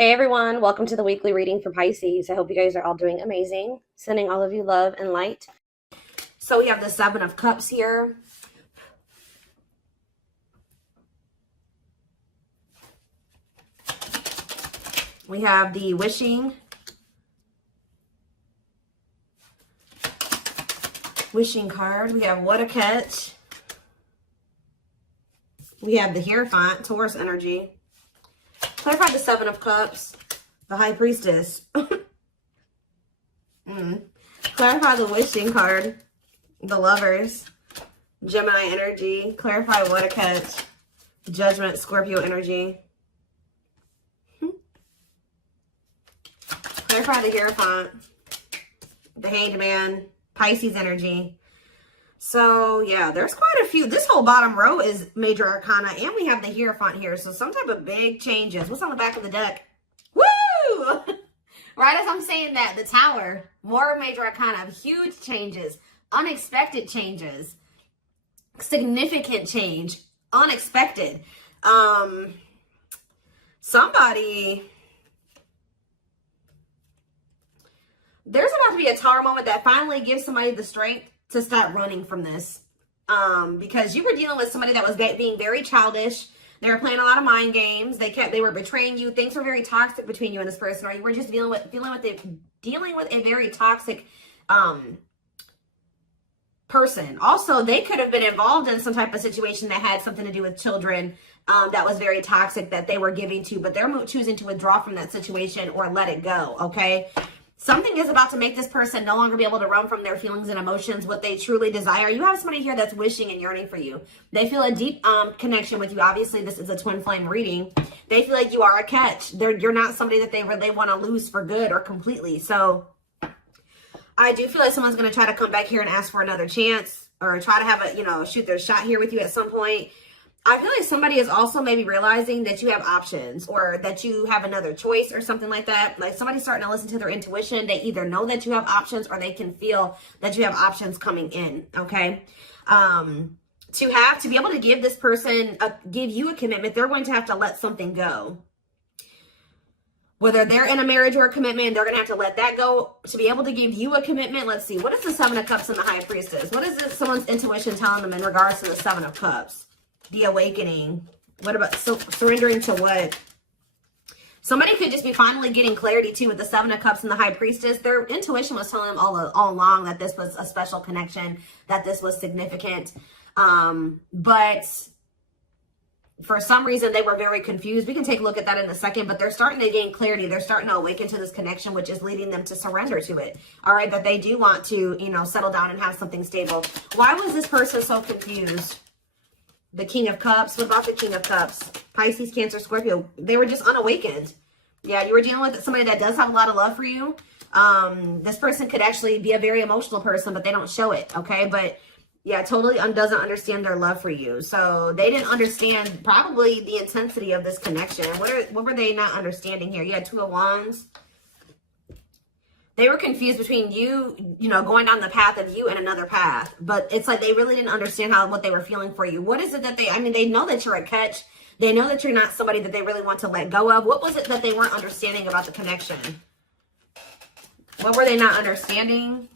Hey everyone, welcome to the weekly reading for Pisces. I hope you guys are all doing amazing. Sending all of you love and light. So we have the Seven of Cups here. We have the wishing card. We have what a catch. We have the Hierophant, Taurus energy. Clarify the Seven of Cups, the High Priestess. Clarify the wishing card, the Lovers, Gemini energy. Clarify what a catch, Judgment, Scorpio energy. Clarify the Hierophant, the Hanged Man, Pisces energy. So, yeah, there's quite a few. This whole bottom row is major arcana, and we have the Hierophant here. So, some type of big changes. What's on the back of the deck? Woo! Right as I'm saying that, the Tower, more major arcana, huge changes, unexpected changes, significant change, unexpected. Somebody... There's about to be a Tower moment that finally gives somebody the strength to stop running from this. Because you were dealing with somebody that was being very childish. They were playing a lot of mind games. They were betraying you. Things were very toxic between you and this person, or you were just dealing with a very toxic person. Also, they could have been involved in some type of situation that had something to do with children that was very toxic that they were giving to, but they're choosing to withdraw from that situation or let it go, okay? Something is about to make this person no longer be able to run from their feelings and emotions, what they truly desire. You have somebody here that's wishing and yearning for you. They feel a deep connection with you. Obviously, this is a twin flame reading. They feel like you are a catch. You're not somebody that they want to lose for good or completely. So I do feel like someone's going to try to come back here and ask for another chance or try to have a, shoot their shot here with you at some point. I feel like somebody is also maybe realizing that you have options or that you have another choice or something like that. Like somebody's starting to listen to their intuition. They either know that you have options or they can feel that you have options coming in, okay? To be able to give this person, give you a commitment, they're going to have to let something go. Whether they're in a marriage or a commitment, they're going to have to let that go to be able to give you a commitment. Let's see. What is the Seven of Cups and the High Priestess? What is someone's intuition telling them in regards to the Seven of Cups? The awakening. What about surrendering to what? Somebody could just be finally getting clarity too with the Seven of Cups and the High Priestess. Their intuition was telling them all along that this was a special connection, that this was significant. But for some reason, they were very confused. We can take a look at that in a second, but they're starting to gain clarity. They're starting to awaken to this connection, which is leading them to surrender to it. All right, that they do want to, settle down and have something stable. Why was this person so confused? The King of Cups. What about the King of Cups? Pisces, Cancer, Scorpio. They were just unawakened. Yeah, you were dealing with somebody that does have a lot of love for you. This person could actually be a very emotional person, but they don't show it, okay? But, yeah, totally doesn't understand their love for you. So they didn't understand probably the intensity of this connection. What were they not understanding here? You had Two of Wands. They were confused between you, going down the path of you and another path. But it's like they really didn't understand what they were feeling for you. What is it that they know that you're a catch. They know that you're not somebody that they really want to let go of. What was it that they weren't understanding about the connection? What were they not understanding?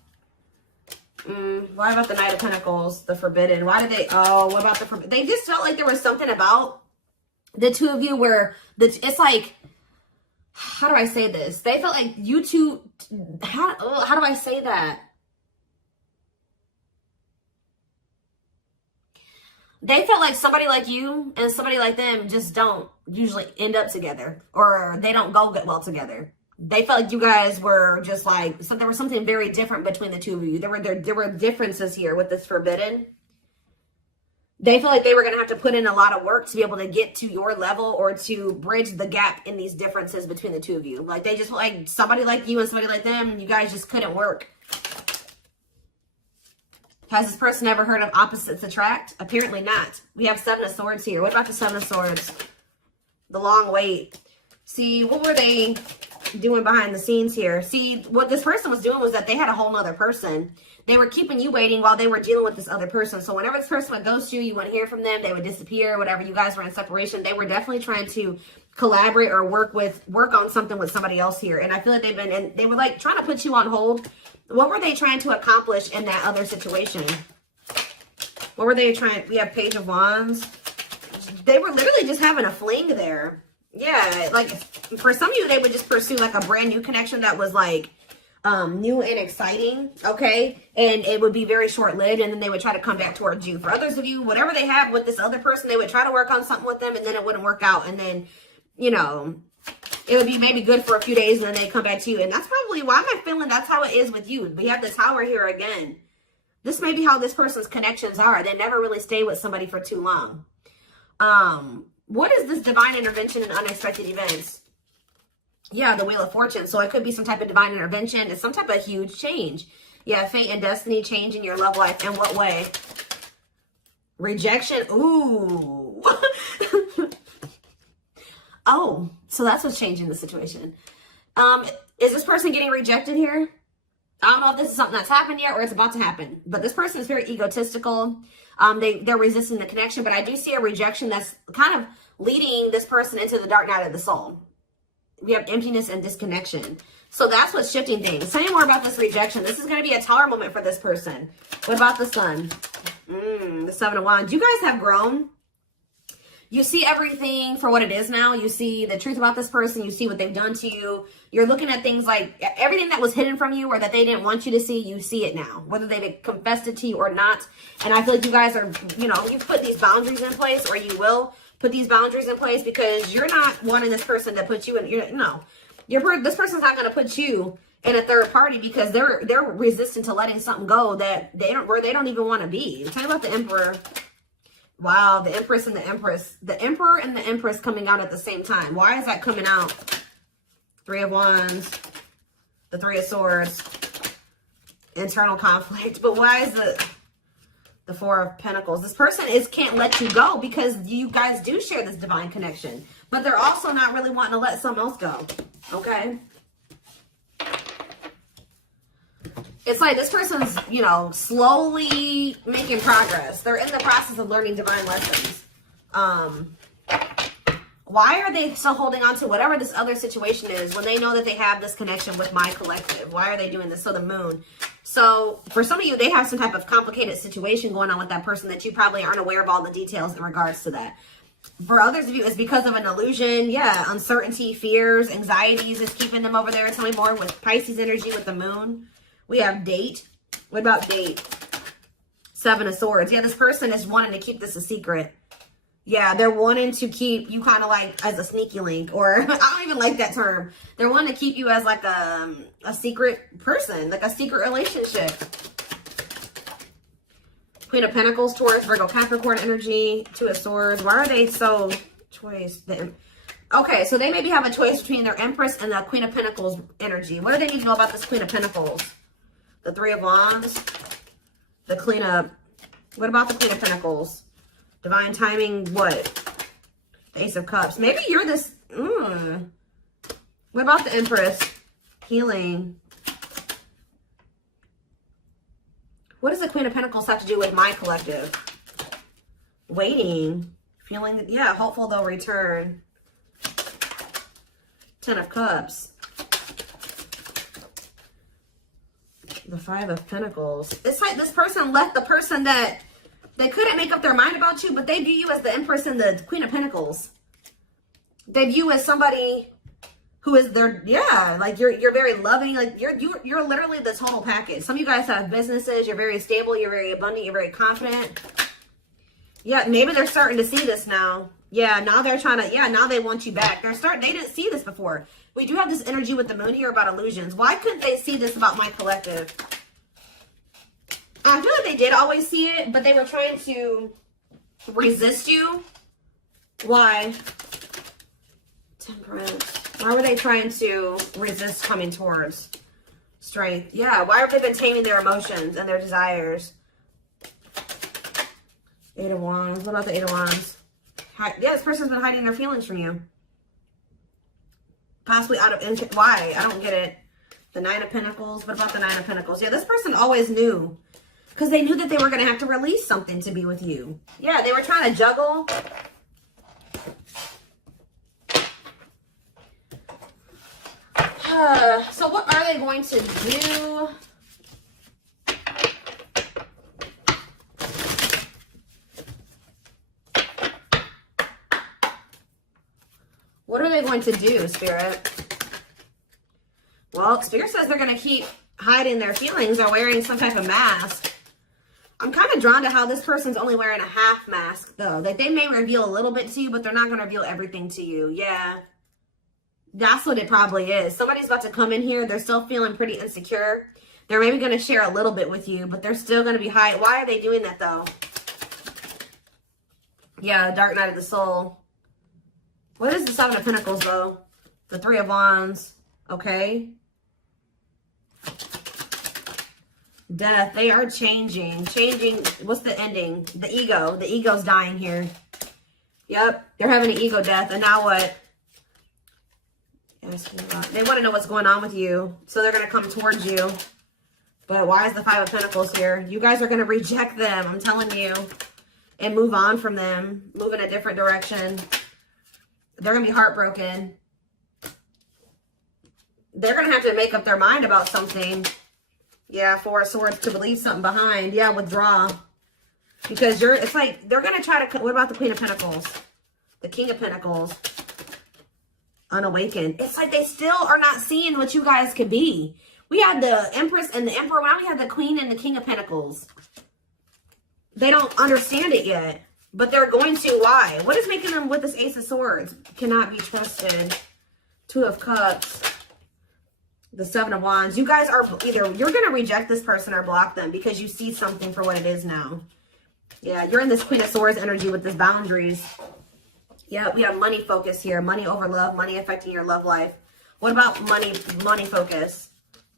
Why about the Knight of Pentacles, the Forbidden? Why did they, what about the Forbidden? They just felt like there was something about the two of you where, it's like, how do I say this? They felt like you two, how do I say that? They felt like somebody like you and somebody like them just don't usually end up together, or they don't go well together. They felt like you guys were just like, there was something very different between the two of you. There were differences here with this Forbidden. They feel like they were going to have to put in a lot of work to be able to get to your level or to bridge the gap in these differences between the two of you. Like they just like somebody like you and somebody like them, you guys just couldn't work. Has this person ever heard of opposites attract? Apparently not. We have Seven of Swords here. What about the Seven of Swords? The long wait. See, what were they? doing behind the scenes here? See, what this person was doing was that they had a whole nother person. They were keeping you waiting while they were dealing with this other person. So whenever this person would ghost you, you wouldn't hear from them. They would disappear, whatever. You guys were in separation. They were definitely trying to collaborate or work on something with somebody else here. And I feel like they were like trying to put you on hold. What were they trying to accomplish in that other situation? What were they trying? We have Page of Wands. They were literally just having a fling there. Yeah, like for some of you, they would just pursue like a brand new connection that was like new and exciting, okay? And it would be very short-lived, and then they would try to come back towards you. For others of you, whatever they have with this other person, they would try to work on something with them, and then it wouldn't work out. And then, you know, it would be maybe good for a few days, and then they come back to you. And that's probably why I'm feeling that's how it is with you. We have the Tower here again. This may be how this person's connections are. They never really stay with somebody for too long. What is this divine intervention and unexpected events? Yeah, the Wheel of Fortune. So it could be some type of divine intervention. It's some type of huge change. Yeah, fate and destiny change in your love life. In what way? Rejection. Ooh. Oh, so that's what's changing the situation. Is this person getting rejected here? I don't know if this is something that's happened yet or it's about to happen. But this person is very egotistical. They're resisting the connection. But I do see a rejection that's kind of leading this person into the dark night of the soul. We have emptiness and disconnection. So that's what's shifting things. Tell me more about this rejection. This is going to be a Tower moment for this person. What about the Sun? The Seven of Wands. You guys have grown. You see everything for what it is now. You see the truth about this person. You see what they've done to you. You're looking at things like everything that was hidden from you or that they didn't want you to see, you see it now. Whether they've confessed it to you or not. And I feel like you guys are, you know, you've put these boundaries in place, or you will put these boundaries in place, because you're not wanting this person to put you in, this person's not going to put you in a third party, because they're resistant to letting something go that they don't even want to be. Tell me about the Emperor. Wow, the Empress and the Empress. The Emperor and the Empress coming out at the same time. Why is that coming out? Three of Wands, the Three of Swords, internal conflict. But why is the Four of Pentacles? This person can't let you go, because you guys do share this divine connection. But they're also not really wanting to let something else go. Okay? It's like this person's, you know, slowly making progress. They're in the process of learning divine lessons. Why are they still holding on to whatever this other situation is when they know that they have this connection with my collective? Why are they doing this? So the Moon. So for some of you, they have some type of complicated situation going on with that person that you probably aren't aware of all the details in regards to that. For others of you, it's because of an illusion. Yeah, uncertainty, fears, anxieties is keeping them over there. Tell me more with Pisces energy with the Moon. We have Date. What about Date? Seven of Swords. Yeah, this person is wanting to keep this a secret. Yeah, they're wanting to keep you kind of like as a sneaky link, or I don't even like that term. They're wanting to keep you as like a secret person, like a secret relationship. Queen of Pentacles, Taurus, Virgo, Capricorn energy, Two of Swords. Why are they so choice? Okay, so they maybe have a choice between their Empress and the Queen of Pentacles energy. What do they need to know about this Queen of Pentacles? The Three of Wands, the Queen of, what about the Queen of Pentacles? Divine timing, what? The Ace of Cups. Maybe you're this, What about the Empress? Healing. What does the Queen of Pentacles have to do with my collective? Waiting. Feeling, yeah, hopeful they'll return. Ten of Cups. The Five of Pentacles. It's like this person left the person that they couldn't make up their mind about you, but they view you as the Empress and the Queen of Pentacles. They view you as somebody who is their, yeah, like you're very loving, like you're literally the total package. Some of you guys have businesses, you're very stable, you're very abundant, you're very confident. Yeah, maybe they're starting to see this now. Yeah, now they're trying to, yeah, now they want you back. They didn't see this before. We do have this energy with the Moon here about illusions. Why couldn't they see this about my collective? I feel like they did always see it, but they were trying to resist you. Why? Temperance. Why were they trying to resist coming towards Strength? Yeah, why have they been taming their emotions and their desires? Eight of Wands. What about the Eight of Wands? Yeah, this person's been hiding their feelings from you. Possibly out of, why? I don't get it. The Nine of Pentacles. What about the Nine of Pentacles? Yeah, this person always knew. Because they knew that they were going to have to release something to be with you. Yeah, they were trying to juggle. So what are they going to do? What are they going to do, Spirit? Well, Spirit says they're going to keep hiding their feelings or wearing some type of mask. I'm kind of drawn to how this person's only wearing a half mask, though. Like, they may reveal a little bit to you, but they're not going to reveal everything to you. Yeah. That's what it probably is. Somebody's about to come in here. They're still feeling pretty insecure. They're maybe going to share a little bit with you, but they're still going to be hiding. Why are they doing that, though? Yeah, Dark Night of the Soul. What is the Seven of Pentacles, though? The Three of Wands. Okay. Death. They are changing. Changing. What's the ending? The ego. The ego's dying here. Yep. They're having an ego death. And now what? They want to know what's going on with you. So they're going to come towards you. But why is the Five of Pentacles here? You guys are going to reject them. I'm telling you. And move on from them. Move in a different direction. They're going to be heartbroken. They're going to have to make up their mind about something. Yeah, Four of Swords to leave something behind. Yeah, withdraw. Because it's like, they're going to try to, what about the Queen of Pentacles? The King of Pentacles. Unawakened. It's like they still are not seeing what you guys could be. We had the Empress and the Emperor. Now we have the Queen and the King of Pentacles. They don't understand it yet. But they're going to. Why? What is making them with this Ace of Swords? Cannot be trusted. Two of Cups. The Seven of Wands. You guys are either, you're going to reject this person or block them because you see something for what it is now. Yeah, you're in this Queen of Swords energy with this boundaries. Yeah, we have money focus here. Money over love. Money affecting your love life. What about money focus?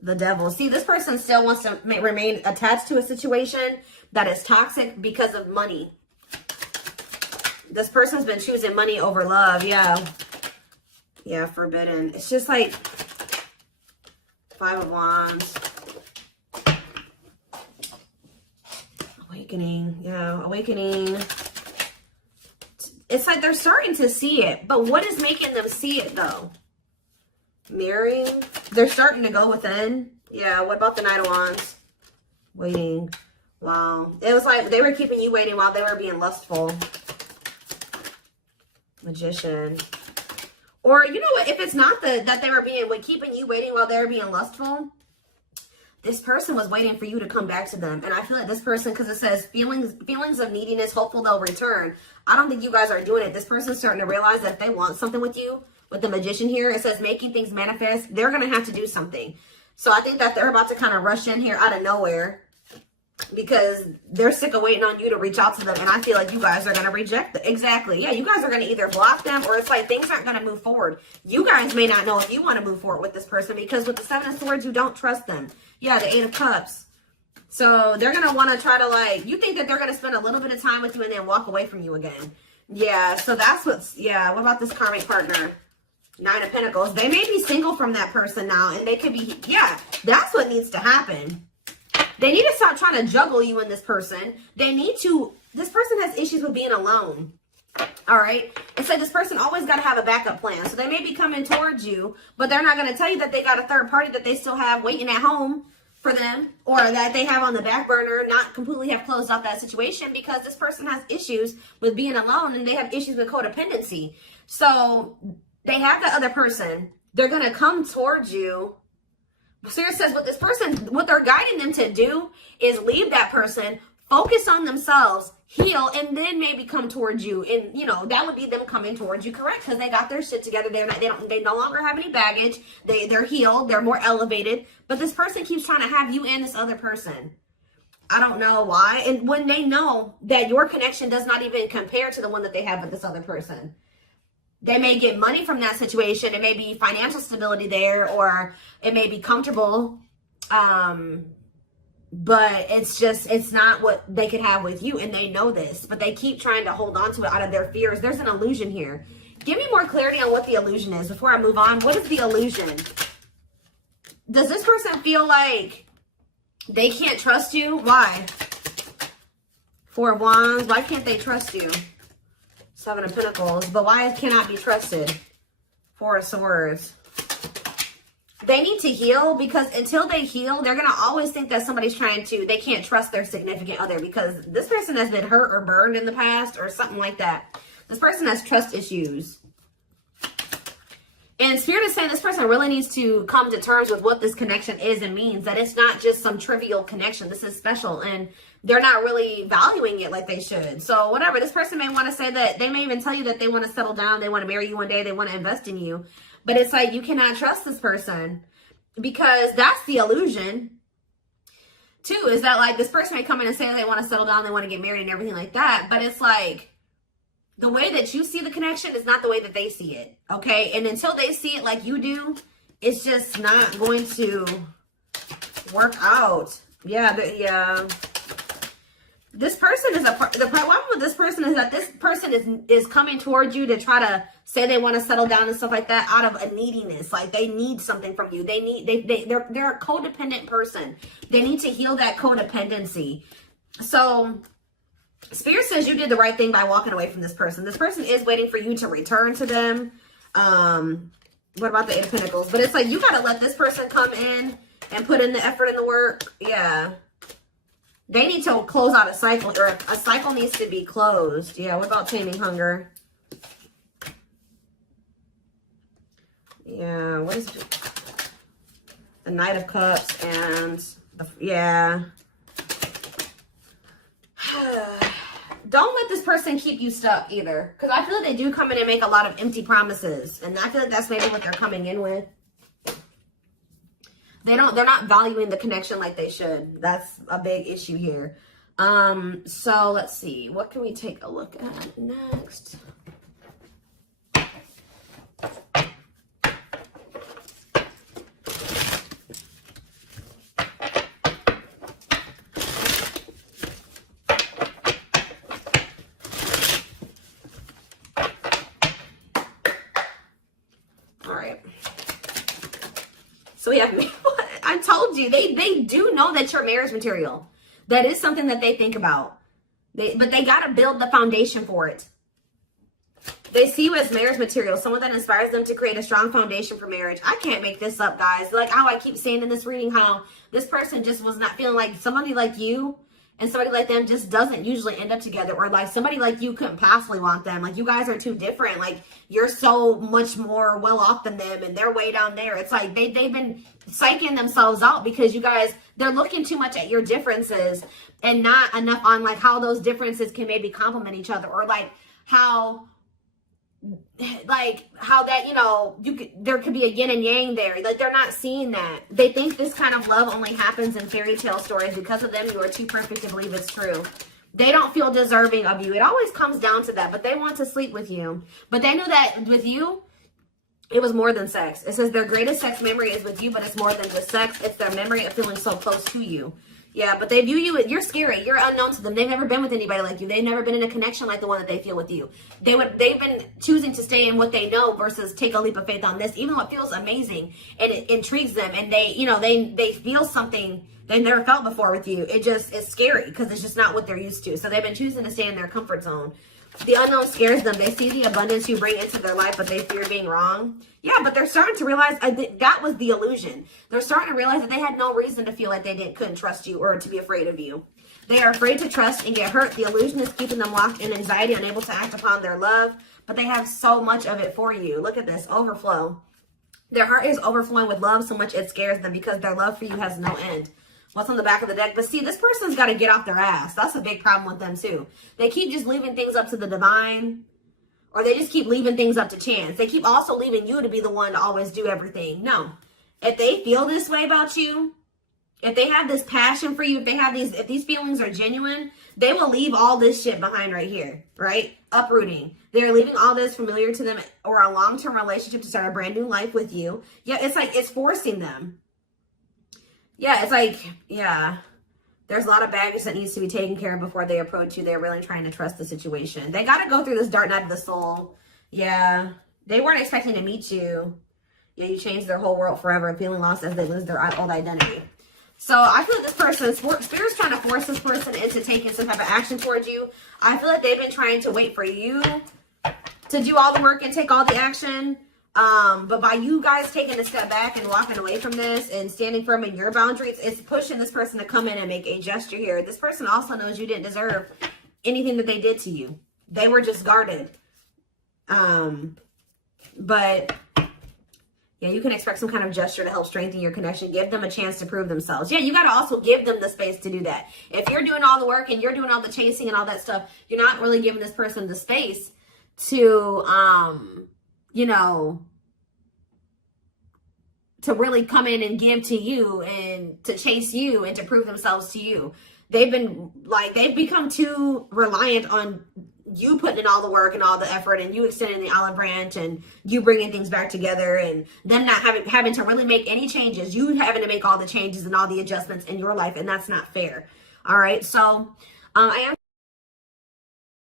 The Devil. See, this person still wants to remain attached to a situation that is toxic because of money. This person's been choosing money over love. Yeah. Yeah, forbidden. It's just like Five of Wands. Awakening. Yeah, awakening. It's like they're starting to see it. But what is making them see it, though? Mirroring. They're starting to go within. Yeah, what about the Knight of Wands? Waiting. Wow. It was like they were keeping you waiting while they were being lustful. Magician. Or, you know what? If it's not that they were keeping you waiting while they were being lustful, this person was waiting for you to come back to them. And I feel like this person, because it says feelings of neediness, hopeful they'll return. I don't think you guys are doing it. This person's starting to realize that if they want something with you, with the Magician here, it says making things manifest, they're going to have to do something. So I think that they're about to kind of rush in here out of nowhere because they're sick of waiting on you to reach out to them. And I feel like you guys are going to reject them. Exactly. Yeah, you guys are going to either block them or it's like things aren't going to move forward. You guys may not know if you want to move forward with this person because with the Seven of Swords, you don't trust them. Yeah, the Eight of Cups. So they're going to want to try to like, you think that they're going to spend a little bit of time with you and then walk away from you again. Yeah, so that's what's, yeah, what about this karmic partner? Nine of Pentacles. They may be single from that person now and they could be, yeah, that's what needs to happen. They need to stop trying to juggle you and this person. They need to, this person has issues with being alone. All right. It's like this person always got to have a backup plan. So they may be coming towards you, but they're not going to tell you that they got a third party that they still have waiting at home for them or that they have on the back burner, not completely have closed out that situation because this person has issues with being alone and they have issues with codependency. So they have the other person. They're going to come towards you. Spirit says what this person, what they're guiding them to do is leave that person, focus on themselves, heal, and then maybe come towards you. And, you know, that would be them coming towards you, correct? Because they got their shit together. They no longer have any baggage. They're healed. They're more elevated. But this person keeps trying to have you and this other person. I don't know why. And when they know that your connection does not even compare to the one that they have with this other person. They may get money from that situation. It may be financial stability there, or it may be comfortable. But it's not what they could have with you. And they know this, but they keep trying to hold on to it out of their fears. There's an illusion here. Give me more clarity on what the illusion is before I move on. What is the illusion? Does this person feel like they can't trust you? Why? Four of Wands. Why can't they trust you? Seven of Pentacles. But why cannot be trusted? Four of Swords. They need to heal, because until they heal, they're going to always think that somebody's trying to, they can't trust their significant other, because this person has been hurt or burned in the past or something like that. This person has trust issues. And Spirit is saying this person really needs to come to terms with what this connection is and means. That it's not just some trivial connection. This is special, and they're not really valuing it like they should. So whatever, this person may want to say that, they may even tell you that they want to settle down, they want to marry you one day, they want to invest in you. But it's like, you cannot trust this person, because that's the illusion. Two, is that like this person may come in and say they want to settle down, they want to get married and everything like that. But it's like, the way that you see the connection is not the way that they see it. Okay. And until they see it like you do, it's just not going to work out. Yeah. Yeah. This person is the problem with this person is that this person is coming towards you to try to say they want to settle down and stuff like that out of a neediness. Like they need something from you. They're a codependent person. They need to heal that codependency. So Spirit says you did the right thing by walking away from this person. This person is waiting for you to return to them. What about the Eight of Pentacles? But it's like, you got to let this person come in and put in the effort and the work. Yeah. They need to close out a cycle, or a cycle needs to be closed. Yeah, what about taming hunger? Yeah, what is it? The Knight of Cups and yeah. Don't let this person keep you stuck either, because I feel like they do come in and make a lot of empty promises, and I feel like that's maybe what they're coming in with. They're not valuing the connection like they should. That's a big issue here. So let's see. What can we take a look at next? All right. So we have, I told you, they do know that you're marriage material. That is something that they think about. But they got to build the foundation for it. They see you as marriage material, someone that inspires them to create a strong foundation for marriage. I can't make this up, guys. Like how I keep saying in this reading, how this person just was not feeling like somebody like you and somebody like them just doesn't usually end up together, or like somebody like you couldn't possibly want them. Like you guys are too different. Like you're so much more well off than them, and they're way down there. It's like they've been psyching themselves out because you guys, they're looking too much at your differences and not enough on like how those differences can maybe complement each other, or like how that, you know, there could be a yin and yang there. Like they're not seeing that. They think this kind of love only happens in fairy tale stories. Because of them, you are too perfect to believe it's true. They don't feel deserving of you. It always comes down to that, but they want to sleep with you. But they knew that with you, it was more than sex. It says their greatest sex memory is with you, but it's more than just sex. It's their memory of feeling so close to you. Yeah, but they view you, you're scary. You're unknown to them. They've never been with anybody like you. They've never been in a connection like the one that they feel with you. They've been choosing to stay in what they know versus take a leap of faith on this, even though it feels amazing and it intrigues them. And they, you know, they feel something they never felt before with you. It just is scary because it's just not what they're used to. So they've been choosing to stay in their comfort zone. The unknown scares them. They see the abundance you bring into their life, but they fear being wrong. Yeah, but they're starting to realize that was the illusion. They're starting to realize that they had no reason to feel like they couldn't trust you or to be afraid of you. They are afraid to trust and get hurt. The illusion is keeping them locked in anxiety, unable to act upon their love, but they have so much of it for you. Look at this, overflow. Their heart is overflowing with love so much it scares them because their love for you has no end. What's on the back of the deck? But see, this person's got to get off their ass. That's a big problem with them too. They keep just leaving things up to the divine, or they just keep leaving things up to chance. They keep also leaving you to be the one to always do everything. No. If they feel this way about you, if they have this passion for you, if these feelings are genuine, they will leave all this shit behind right here, right? Uprooting. They're leaving all this familiar to them or a long-term relationship to start a brand new life with you. Yeah, it's like it's forcing them. Yeah, it's like, yeah, there's a lot of baggage that needs to be taken care of before they approach you. They're really trying to trust the situation. They got to go through this dark night of the soul. Yeah, they weren't expecting to meet you. Yeah, you changed their whole world forever, feeling lost as they lose their old identity. So I feel like this person, Spirit's trying to force this person into taking some type of action towards you. I feel like they've been trying to wait for you to do all the work and take all the action. But by you guys taking a step back and walking away from this and standing firm in your boundaries, it's pushing this person to come in and make a gesture here. This person also knows you didn't deserve anything that they did to you. They were just guarded. But yeah, you can expect some kind of gesture to help strengthen your connection. Give them a chance to prove themselves. Yeah, you got to also give them the space to do that. If you're doing all the work and you're doing all the chasing and all that stuff, you're not really giving this person the space to, you know, to really come in and give to you and to chase you and to prove themselves to you. They've become too reliant on you putting in all the work and all the effort and you extending the olive branch and you bringing things back together and then not having to really make any changes. You having to make all the changes and all the adjustments in your life, and that's not fair. All right, so I am